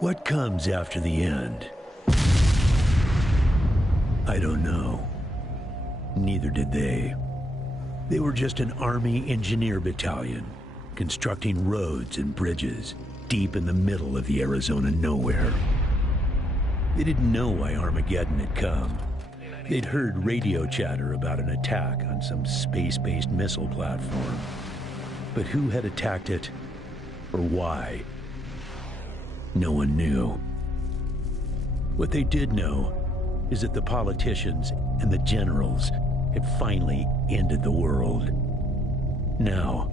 What comes after the end? I don't know. Neither did they. They were just an Army engineer battalion, constructing roads and bridges deep in the middle of the Arizona nowhere. They didn't know why Armageddon had come. They'd heard radio chatter about an attack on some space-based missile platform. But who had attacked it, or why? No one knew. What they did know is that the politicians and the generals had finally ended the world. Now,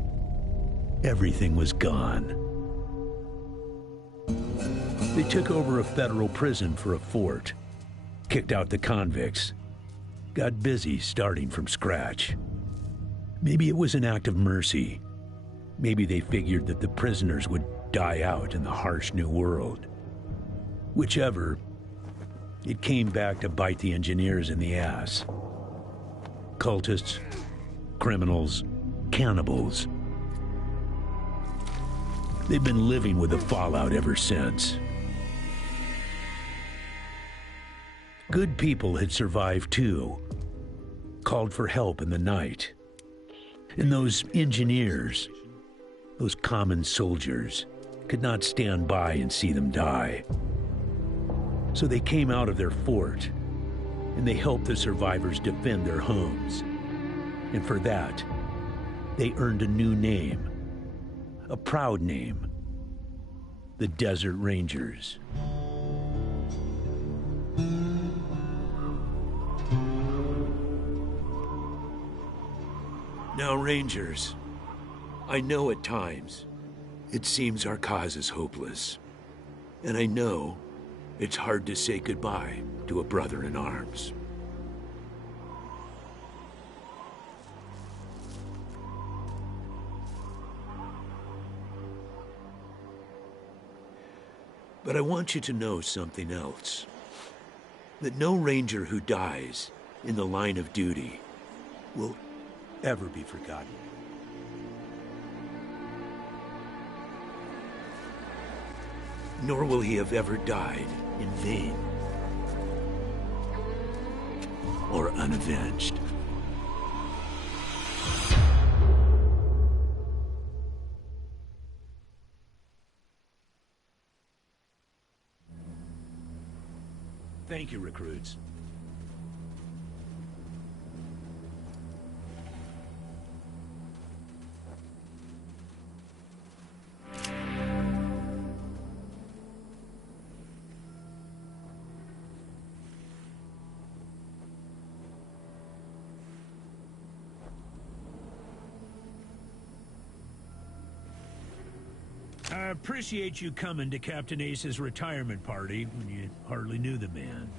everything was gone. They took over a federal prison for a fort, kicked out the convicts, got busy starting from scratch. Maybe it was an act of mercy. Maybe they figured that the prisoners would die out in the harsh new world. Whichever, it came back to bite the engineers in the ass. Cultists, criminals, cannibals. They've been living with the fallout ever since. Good people had survived too, called for help in the night. And those engineers, those common soldiers, could not stand by and see them die. So they came out of their fort, and they helped the survivors defend their homes. And for that, they earned a new name, a proud name, the Desert Rangers. Now, Rangers, I know at times it seems our cause is hopeless. And I know it's hard to say goodbye to a brother in arms. But I want you to know something else. That no Ranger who dies in the line of duty will ever be forgotten. Nor will he have ever died in vain or unavenged. Thank you, recruits. I appreciate you coming to Captain Ace's retirement party when you hardly knew the man.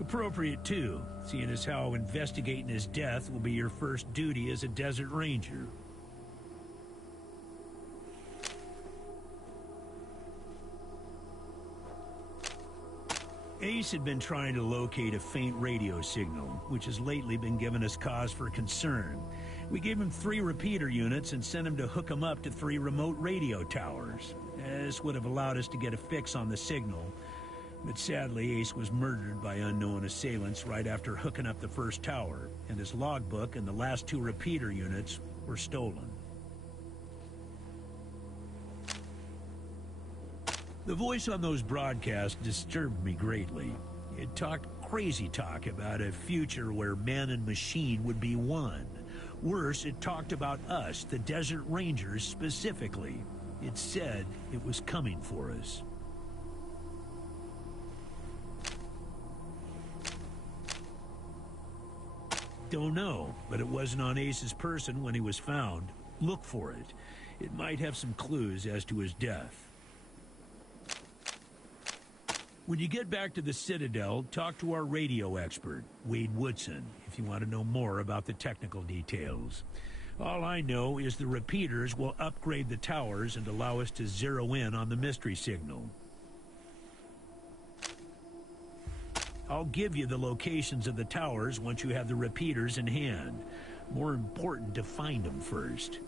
Appropriate, too, seeing as how investigating his death will be your first duty as a Desert Ranger. Ace had been trying to locate a faint radio signal, which has lately been giving us cause for concern. We gave him 3 repeater units and sent him to hook them up to 3 remote radio towers. This would have allowed us to get a fix on the signal. But sadly, Ace was murdered by unknown assailants right after hooking up the first tower, and his logbook and the last 2 repeater units were stolen. The voice on those broadcasts disturbed me greatly. It talked crazy talk about a future where man and machine would be one. Worse, it talked about us, the Desert Rangers, specifically. It said it was coming for us. Don't know, but it wasn't on Ace's person when he was found. Look for it. It might have some clues as to his death. When you get back to the Citadel, talk to our radio expert, Wade Woodson, if you want to know more about the technical details. All I know is the repeaters will upgrade the towers and allow us to zero in on the mystery signal. I'll give you the locations of the towers once you have the repeaters in hand. More important to find them first.